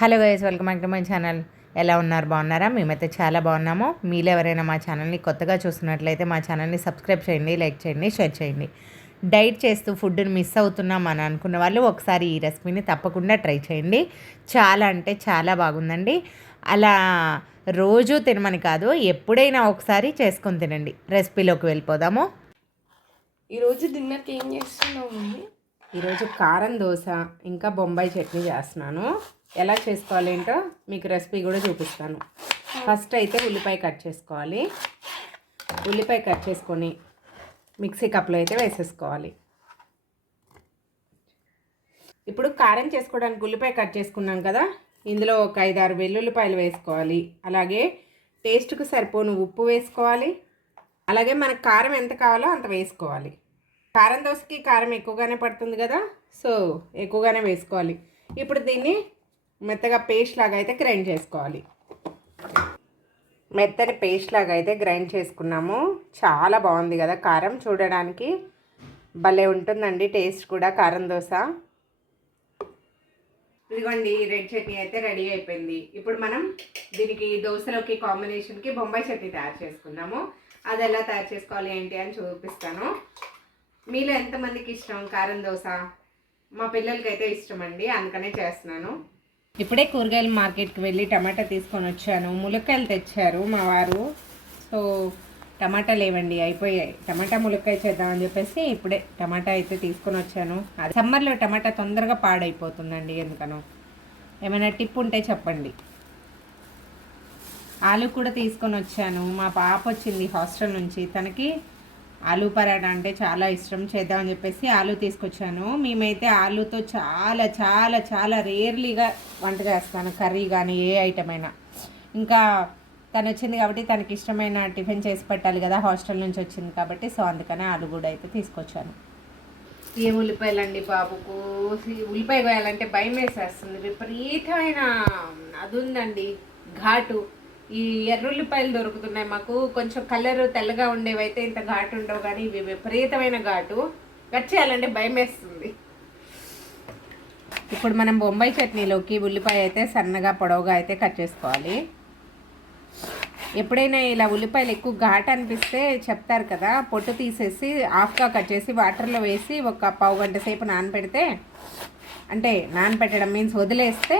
Hello guys welcome back to my channel. ఎలా ఉన్నారు? బాగున్నారా? మేమైతే చాలా బాగున్నాము. మీలో ఎవరైనా మా ఛానల్ని కొత్తగా చూస్తున్నట్లయితే మా ఛానల్ని సబ్స్క్రైబ్ చేయండి లైక్ చేయండి షేర్ చేయండి. డైట్ చేస్తూ ఫుడ్ని మిస్ అవుతున్నాం అని అనుకున్న వాళ్ళు ఒకసారి ఈ రెసిపీని తప్పకుండా ట్రై చేయండి. చాలా అంటే చాలా బాగుందండి. అలా రోజు తినమని కాదు ఎప్పుడైనా ఒకసారి చేసుకొని తినండి. రెసిపీలోకి వెళ్ళిపోదాము. ఈరోజు డిన్నర్కి ఏం చేస్తున్నావు ఈరోజు కారం దోశ ఇంకా బొంబాయి చట్నీ చేస్తున్నాను. ఎలా చేసుకోవాలి ఏంటో మీకు రెసిపీ కూడా చూపిస్తాను. ఫస్ట్ అయితే ఉల్లిపాయ కట్ చేసుకోవాలి. ఉల్లిపాయ కట్ చేసుకొని మిక్సీ కప్లో అయితే వేసేసుకోవాలి. ఇప్పుడు కారం చేసుకోవడానికి ఉల్లిపాయ కట్ చేసుకున్నాం కదా ఇందులో ఒక ఐదారు వెల్లుల్లిపాయలు వేసుకోవాలి. అలాగే టేస్ట్కి సరిపోను ఉప్పు వేసుకోవాలి. అలాగే మనకు కారం ఎంత కావాలో అంత వేసుకోవాలి. కారం దోశకి కారం ఎక్కువగానే పడుతుంది కదా సో ఎక్కువగానే వేసుకోవాలి. ఇప్పుడు దీన్ని మెత్తగా పేస్ట్ లాగా అయితే గ్రైండ్ చేసుకోవాలి. మెత్తని పేస్ట్ లాగా అయితే గ్రైండ్ చేసుకున్నాము. చాలా బాగుంది కదా కారం చూడడానికి. భలే ఉంటుందండి టేస్ట్ కూడా కారం దోశ. ఇదిగోండి రెడ్ చట్నీ అయితే రెడీ అయిపోయింది. ఇప్పుడు మనం దీనికి దోశలోకి కాంబినేషన్కి బొంబాయి చట్నీ తయారు చేసుకున్నాము అది ఎలా తయారు చేసుకోవాలి ఏంటి అని చూపిస్తాను. మీలో ఎంతమందికి ఇష్టం కారం దోశ? మా పిల్లలకి అయితే ఇష్టం అండి అందుకనే చేస్తున్నాను. ఇప్పుడే కూరగాయల మార్కెట్కి వెళ్ళి టమాటా తీసుకొని వచ్చాను. ములక్కాయలు తెచ్చారు మా వారు. సో టమాటా లేవండి అయిపోయాయి. టమాటా ములక్కాయ చేద్దామని చెప్పేసి ఇప్పుడే టమాటా అయితే తీసుకొని వచ్చాను. అది సమ్మర్లో టమాటా తొందరగా పాడైపోతుందండి ఎందుకనో. ఏమైనా టిప్ ఉంటే చెప్పండి. ఆలు కూడా తీసుకొని వచ్చాను. మా పాప వచ్చింది హాస్టల్ నుంచి. తనకి ఆలు పరాటా అంటే చాలా ఇష్టం చేద్దామని చెప్పేసి ఆలు తీసుకొచ్చాను. మేమైతే ఆలుతో చాలా చాలా చాలా రేర్లీగా వంట చేస్తాను కర్రీ కానీ ఏ ఐటమ్ అయినా. ఇంకా తను వచ్చింది కాబట్టి తనకి ఇష్టమైన టిఫిన్ చేసి పెట్టాలి కదా హాస్టల్ నుంచి వచ్చింది కాబట్టి సో అందుకనే ఆలు కూడా అయితే తీసుకొచ్చాను. ఏ ఉల్లిపాయలు అండి బాబుకు ఉల్లిపాయ కోయాలంటే భయం వేసేస్తుంది. విపరీతమైన అది ఉందండి ఘాటు. ఈ ఎర్రుల్లిపాయలు దొరుకుతున్నాయి మాకు. కొంచెం కలర్ తెల్లగా ఉండేవి అయితే ఇంత ఘాటు ఉండవు కానీ ఇవి విపరీతమైన ఘాటు. కట్ చేయాలంటే భయం వేస్తుంది. ఇప్పుడు మనం బొంబాయి చట్నీలోకి ఉల్లిపాయ అయితే సన్నగా పొడవుగా అయితే కట్ చేసుకోవాలి. ఎప్పుడైనా ఇలా ఉల్లిపాయలు ఎక్కువ ఘాట్ అనిపిస్తే చెప్తారు కదా పొట్టు తీసేసి హాఫ్గా కట్ చేసి వాటర్లో వేసి ఒక పావు గంట సేపు నానపెడితే అంటే నానపెట్టడం మీన్స్ వదిలేస్తే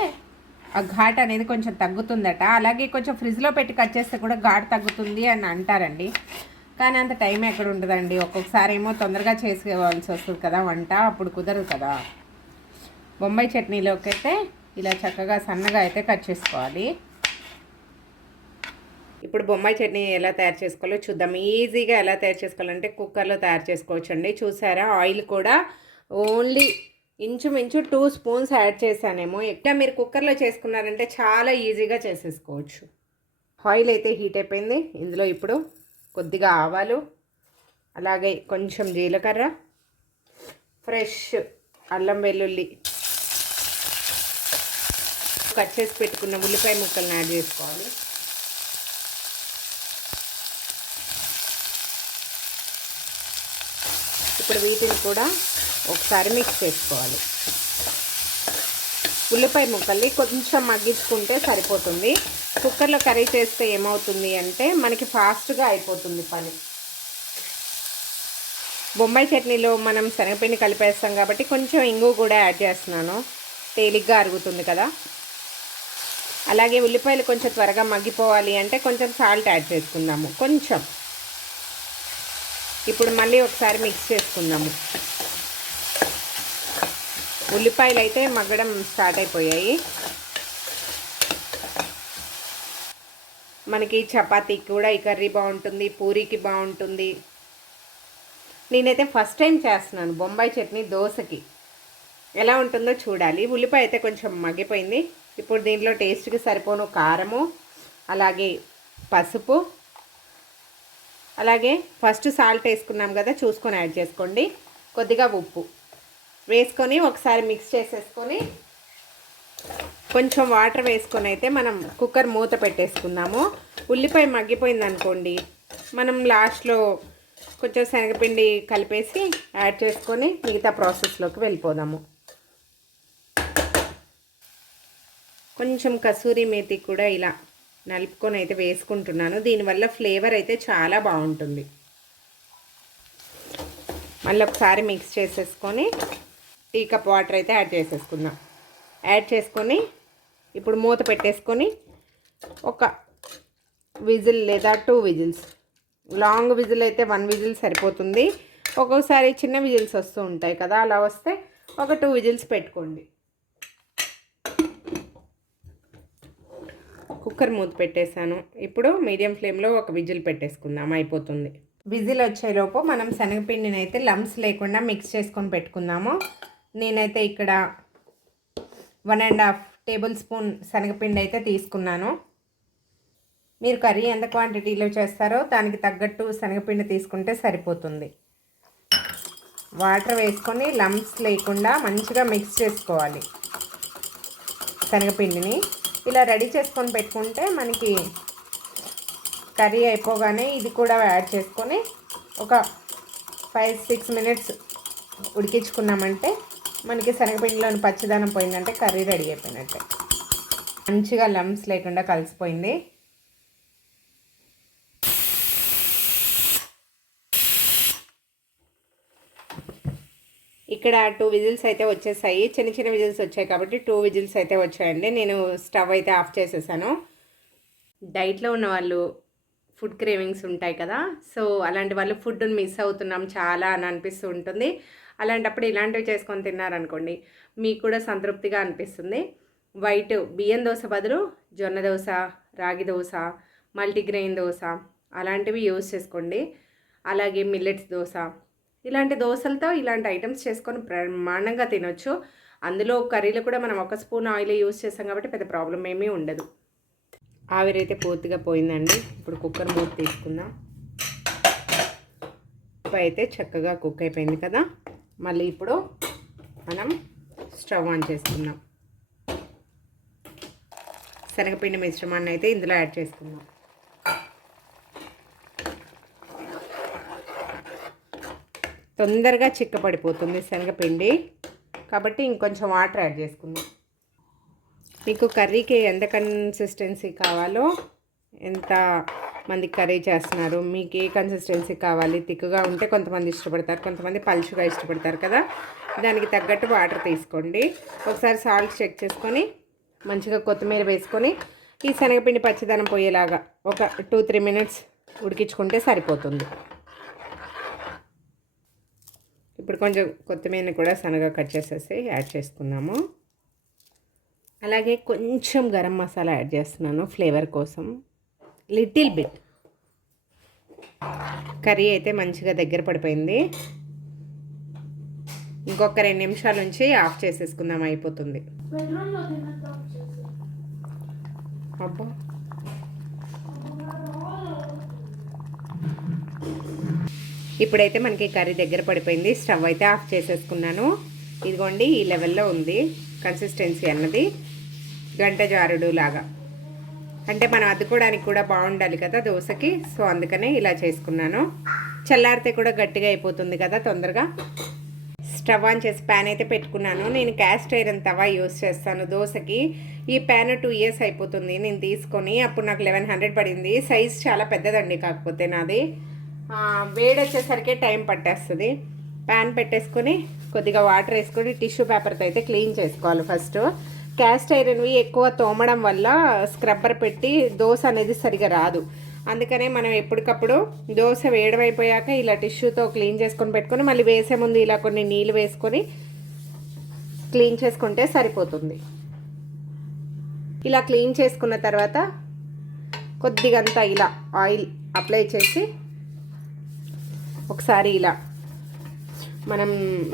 ఘాట్ అనేది కొంచెం తగ్గుతుందట. అలాగే కొంచెం ఫ్రిడ్జ్లో పెట్టి కట్ చేస్తే కూడా ఘాట్ తగ్గుతుంది అని అంటారండి. కానీ అంత టైం ఎక్కడ ఉంటుందండి ఒక్కొక్కసారి ఏమో తొందరగా చేసుకోవాల్సి వస్తుంది కదా వంట అప్పుడు కుదరదు కదా. బొంబాయి చట్నీలోకి అయితే ఇలా చక్కగా సన్నగా అయితే కట్ చేసుకోవాలి. ఇప్పుడు బొంబాయి చట్నీ ఎలా తయారు చేసుకోవాలో చూద్దాం. ఈజీగా ఎలా తయారు చేసుకోవాలంటే కుక్కర్లో తయారు చేసుకోవచ్చు అండి చూసారా? ఆయిల్ కూడా ఓన్లీ ఇంచుమించు టూ స్పూన్స్ యాడ్ చేశానేమో. ఎక్కువ మీరు కుక్కర్లో చేసుకున్నారంటే చాలా ఈజీగా చేసేసుకోవచ్చు. ఆయిల్ అయితే హీట్ అయిపోయింది. ఇందులో ఇప్పుడు కొద్దిగా ఆవాలు అలాగే కొంచెం జీలకర్ర ఫ్రెష్ అల్లం వెల్లుల్లి కట్ చేసి పెట్టుకున్న ఉల్లిపాయ ముక్కలను యాడ్ చేసుకోవాలి. ఇప్పుడు వీటిని కూడా ఒకసారి మిక్స్ చేసుకోవాలి. ఉల్లిపాయ ముక్కల్ని కొంచెం మగ్గించుకుంటే సరిపోతుంది. కుక్కర్లో కర్రీ చేస్తే ఏమవుతుంది అంటే మనకి ఫాస్ట్గా అయిపోతుంది పని. బొంబాయి చట్నీలో మనం శనగపిండి కలిపేస్తాం కాబట్టి కొంచెం ఇంగు కూడా యాడ్ చేస్తున్నాను. తేలిగ్గా అరుగుతుంది కదా. అలాగే ఉల్లిపాయలు కొంచెం త్వరగా మగ్గిపోవాలి అంటే కొంచెం సాల్ట్ యాడ్ చేసుకుందాము. కొంచెం. ఇప్పుడు మళ్ళీ ఒకసారి మిక్స్ చేసుకుందాము. ఉల్లిపాయలు అయితే మగ్గడం స్టార్ట్ అయిపోయాయి. మనకి చపాతీకి కూడా ఈ కర్రీ బాగుంటుంది పూరీకి బాగుంటుంది. నేనైతే ఫస్ట్ టైం చేస్తున్నాను బొంబాయి చట్నీ దోశకి. ఎలా ఉంటుందో చూడాలి. ఉల్లిపాయ అయితే కొంచెం మగ్గిపోయింది. ఇప్పుడు దీంట్లో టేస్ట్కి సరిపోను కారము అలాగే పసుపు అలాగే ఫస్ట్ సాల్ట్ వేసుకున్నాం కదా చూసుకొని యాడ్ చేసుకోండి. కొద్దిగా ఉప్పు. వేసుకొని ఒకసారి మిక్స్ చేసేసుకొని కొంచెం వాటర్ వేసుకొని అయితే మనం కుక్కర్ మూత పెట్టేసుకుందాము. ఉల్లిపాయ మగ్గిపోయింది అనుకోండి మనం లాస్ట్లో కొంచెం శనగపిండి కలిపేసి యాడ్ చేసుకొని మిగతా ప్రాసెస్లోకి వెళ్ళిపోదాము. కొంచెం కసూరి మేతి కూడా ఇలా నలుపుకొని అయితే వేసుకుంటున్నాను. దీనివల్ల ఫ్లేవర్ అయితే చాలా బాగుంటుంది. మళ్ళీ ఒకసారి మిక్స్ చేసేసుకొని టీ కప్ వాటర్ అయితే యాడ్ చేసేసుకుందాం. యాడ్ చేసుకొని ఇప్పుడు మూత పెట్టేసుకొని ఒక విజిల్ లేదా టూ విజిల్స్. లాంగ్ విజిల్ అయితే వన్ విజిల్ సరిపోతుంది. ఒక్కొక్కసారి చిన్న విజిల్స్ వస్తూ ఉంటాయి కదా అలా వస్తే ఒక టూ విజిల్స్ పెట్టుకోండి. కుక్కర్ మూత పెట్టేశాను. ఇప్పుడు మీడియం ఫ్లేమ్లో ఒక విజిల్ పెట్టేసుకుందాం అయిపోతుంది. విజిల్ వచ్చేలోపు మనం శనగపిండిని అయితే లమ్స్ లేకుండా మిక్స్ చేసుకొని పెట్టుకుందాము. నేనైతే ఇక్కడ one and half tablespoon శనగపిండి అయితే తీసుకున్నాను. మీరు కర్రీ ఎంత క్వాంటిటీలో చేస్తారో దానికి తగ్గట్టు శనగపిండి తీసుకుంటే సరిపోతుంది. వాటర్ వేసుకొని లంప్స్ లేకుండా మంచిగా మిక్స్ చేసుకోవాలి శనగపిండిని. ఇలా రెడీ చేసుకొని పెట్టుకుంటే మనకి కర్రీ అయిపోగానే ఇది కూడా యాడ్ చేసుకొని ఒక ఫైవ్ సిక్స్ మినిట్స్ ఉడికించుకున్నామంటే మనకి శనగపిండిలోని పచ్చిదానం పోయిందంటే కర్రీ రెడీ అయిపోయినట్టే. మంచిగా లమ్స్ లేకుండా కలిసిపోయింది. ఇక్కడ టూ విజిల్స్ అయితే వచ్చేసాయి. చిన్న చిన్న విజిల్స్ వచ్చాయి కాబట్టి టూ విజిల్స్ అయితే వచ్చాయండి. నేను స్టవ్ అయితే ఆఫ్ చేసేసాను. డైట్లో ఉన్న వాళ్ళు ఫుడ్ క్రేవింగ్స్ ఉంటాయి కదా. సో అలాంటి వాళ్ళు ఫుడ్ని మిస్ అవుతున్నాం చాలా అని అనిపిస్తూ ఉంటుంది. అలాంటప్పుడు ఇలాంటివి చేసుకొని తిన్నారనుకోండి మీకు కూడా సంతృప్తిగా అనిపిస్తుంది. వైట్ బియ్యం దోశ బదులు జొన్న దోశ రాగి దోశ మల్టీగ్రెయిన్ దోశ అలాంటివి యూజ్ చేసుకోండి. అలాగే మిల్లెట్స్ దోశ ఇలాంటి దోశలతో ఇలాంటి ఐటమ్స్ చేసుకొని ప్రమాణంగా తినొచ్చు. అందులో కర్రీలో కూడా మనం ఒక స్పూన్ ఆయిల్ యూజ్ చేస్తాం కాబట్టి పెద్ద ప్రాబ్లం ఏమీ ఉండదు. ఆవిరైతే పూర్తిగా పోయిందండి. ఇప్పుడు కుక్కర్ మూత తీసుకుందాం. ఉప్పు అయితే చక్కగా కుక్ అయిపోయింది కదా. మళ్ళీ ఇప్పుడు మనం స్టవ్ ఆన్ చేసుకుందాం. శనగపిండి మిశ్రమాన్ని అయితే ఇందులో యాడ్ చేసుకుందాం. తొందరగా చిక్కపడిపోతుంది శనగపిండి. కాబట్టి ఇంకొంచెం వాటర్ యాడ్ చేసుకుందాం. మీకు కర్రీకి ఎంత కన్సిస్టెన్సీ కావాలో ఎంత మంది కర్రీ చేస్తున్నారు మీకు ఏ కన్సిస్టెన్సీ కావాలి తిక్కుగా ఉంటే కొంతమంది ఇష్టపడతారు కొంతమంది పలుచుగా ఇష్టపడతారు కదా? దానికి తగ్గట్టు వాటర్ తీసుకోండి. ఒకసారి సాల్ట్ చెక్ చేసుకొని మంచిగా కొత్తిమీర వేసుకొని ఈ శనగపిండి పచ్చిదనం పోయేలాగా ఒక టూ త్రీ మినిట్స్ ఉడికించుకుంటే సరిపోతుంది. ఇప్పుడు కొంచెం కొత్తిమీరని కూడా సన్నగా కట్ చేసేసి యాడ్ చేసుకున్నాము అలాగే కొంచెం గరం మసాలా యాడ్ చేస్తున్నాను ఫ్లేవర్ కోసం. Little bit. కర్రీ అయితే మంచిగా దగ్గర పడిపోయింది. ఇంకొక రెండు నిమిషాల నుంచి ఆఫ్ చేసేసుకుందాం అయిపోతుంది. అబ్బా. ఇప్పుడైతే మనకి కర్రీ దగ్గర పడిపోయింది. స్టవ్ అయితే ఆఫ్ చేసేసుకున్నాను. ఇదిగోండి ఈ లెవెల్లో ఉంది. కన్సిస్టెన్సీ అన్నది. గంట జారుడు లాగా. అంటే మనం అద్దుకోవడానికి కూడా బాగుండాలి కదా దోశకి. సో అందుకనే ఇలా చేసుకున్నాను. చల్లారితే కూడా గట్టిగా అయిపోతుంది కదా తొందరగా. స్టవ్ ఆన్ చేసి ప్యాన్ అయితే పెట్టుకున్నాను. నేను క్యాస్ట్ ఐరన్ తవా యూస్ చేస్తాను దోశకి. ఈ ప్యాన్ టూ ఇయర్స్ అయిపోతుంది. నేను తీసుకొని అప్పుడు నాకు లెవెన్ హండ్రెడ్ పడింది. సైజ్ చాలా పెద్దదండి కాకపోతే నాది. వేడి వచ్చేసరికి టైం పట్టేస్తుంది. ప్యాన్ పెట్టేసుకొని కొద్దిగా వాటర్ వేసుకొని టిష్యూ పేపర్తో అయితే క్లీన్ చేసుకోవాలి ఫస్ట్. క్యాస్ట్ ఐరన్వి ఎక్కువ తోమడం వల్ల స్క్రబ్బర్ పెట్టి దోశ అనేది సరిగా రాదు. అందుకనే మనం ఎప్పటికప్పుడు దోశ వేడమైపోయాక ఇలా టిష్యూతో క్లీన్ చేసుకొని పెట్టుకొని మళ్ళీ వేసే ముందు ఇలా కొన్ని నీళ్ళు వేసుకొని క్లీన్ చేసుకుంటే సరిపోతుంది. ఇలా క్లీన్ చేసుకున్న తర్వాత కొద్దిగంతా ఇలా ఆయిల్ అప్లై చేసి ఒకసారి ఇలా మనం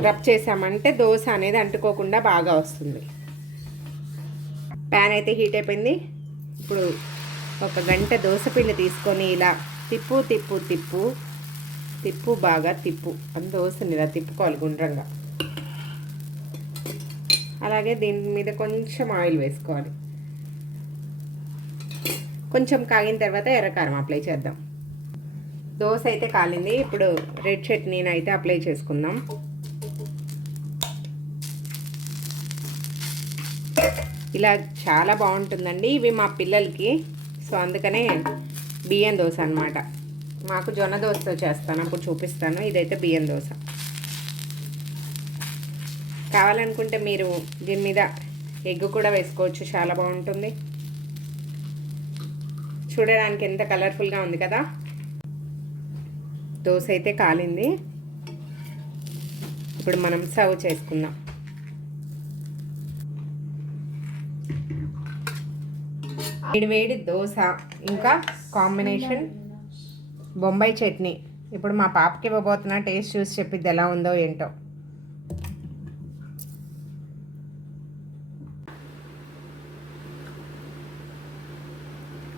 రబ్ చేసామంటే దోశ అనేది అంటుకోకుండా బాగా వస్తుంది. ప్యాన్ అయితే హీట్ అయిపోయింది. ఇప్పుడు ఒక గంట దోశ పిండి తీసుకొని ఇలా తిప్పు తిప్పు తిప్పు తిప్పు బాగా తిప్పు. అని దోశని ఇలా తిప్పుకోవాలి గుండ్రంగా. అలాగే దీని మీద కొంచెం ఆయిల్ వేసుకోవాలి. కొంచెం కాగిన తర్వాత ఎర్రకారం అప్లై చేద్దాం. దోశ అయితే కాలింది. ఇప్పుడు రెడ్ చట్నీని అయితే అప్లై చేసుకుందాం. ఇలా చాలా బాగుంటుందండి. ఇవి మా పిల్లలకి. సో అందుకనే బియ్యం దోశ అనమాట మాకు జొన్న దోశతో చేస్తాను. అప్పుడు చూపిస్తాను. ఇదైతే బియ్యం దోశ. కావాలనుకుంటే మీరు దీని మీద ఎగ్ కూడా వేసుకోవచ్చు. చాలా బాగుంటుంది. చూడడానికి ఎంత కలర్ఫుల్గా ఉంది కదా. దోశ అయితే కాలింది. ఇప్పుడు మనం సర్వ్ చేసుకుందాం. వేడి వేడి దోశ ఇంకా కాంబినేషన్ బొంబాయి చట్నీ. ఇప్పుడు మా పాపకి ఇవ్వబోతున్నా టేస్ట్ చూసి చెప్పిద్ది ఎలా ఉందో ఏంటో.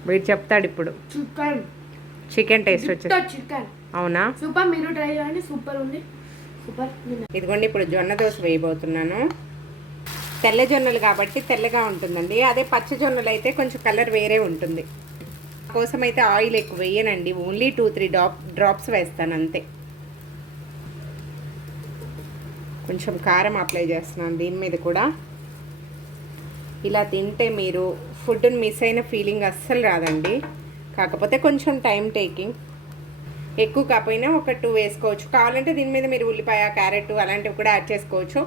వీడు చెప్తాడు ఇప్పుడు. చికెన్. Chicken taste chicken. అవునా? సూపర్ మీరు ట్రై చేయండి సూపర్ ఉంది. సూపర్. ఇదిగోండి ఇప్పుడు జొన్న దోశ వేయబోతున్నాను. తెల్ల జొన్నలు కాబట్టి తెల్లగా ఉంటుందండి. అదే పచ్చ జొన్నలు అయితే కొంచెం కలర్ వేరే ఉంటుంది. కోసం అయితే ఆయిల్ ఎక్కువ వేయనండి. Only two three drop drops వేస్తాను అంతే. కొంచెం కారం అప్లై చేస్తున్నాను దీని మీద కూడా. ఇలా తింటే మీరు ఫుడ్ని మిస్ అయిన ఫీలింగ్ అస్సలు రాదండి. కాకపోతే కొంచెం టైం టేకింగ్ ఎక్కువ కాకపోయినా ఒక టూ వేసుకోవచ్చు. కావాలంటే దీని మీద మీరు ఉల్లిపాయ క్యారెట్ అలాంటివి కూడా యాడ్ చేసుకోవచ్చు.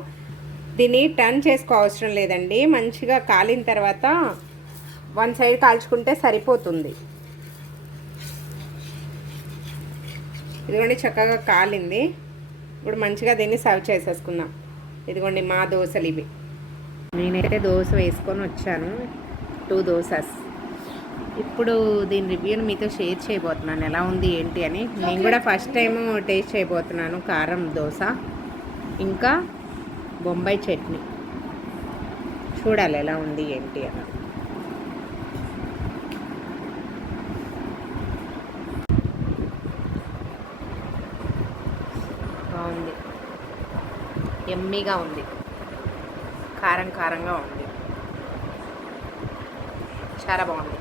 దీన్ని టర్న్ చేసుకో అవసరం లేదండి. మంచిగా కాలిన తర్వాత వన్ సైడ్ కాల్చుకుంటే సరిపోతుంది. ఇదిగోండి చక్కగా కాలింది. ఇప్పుడు మంచిగా దీన్ని సర్వ్ చేసేసుకుందాం. ఇదిగోండి మా దోశలు ఇవి. నేనైతే దోశ వేసుకొని వచ్చాను. టూ దోసెస్ ఇప్పుడు దీని రివ్యూని మీతో షేర్ చేయబోతున్నాను. ఎలా ఉంది ఏంటి అని. నేను కూడా ఫస్ట్ టైం టేస్ట్ చేయబోతున్నాను కారం దోశ. ఇంకా బొంబాయి చట్నీ. చూడాలి ఎలా ఉంది ఏంటి అని. బాగుంది. ఎమ్మీగా ఉంది. కారం కారంగా ఉంది. చాలా బాగుంది.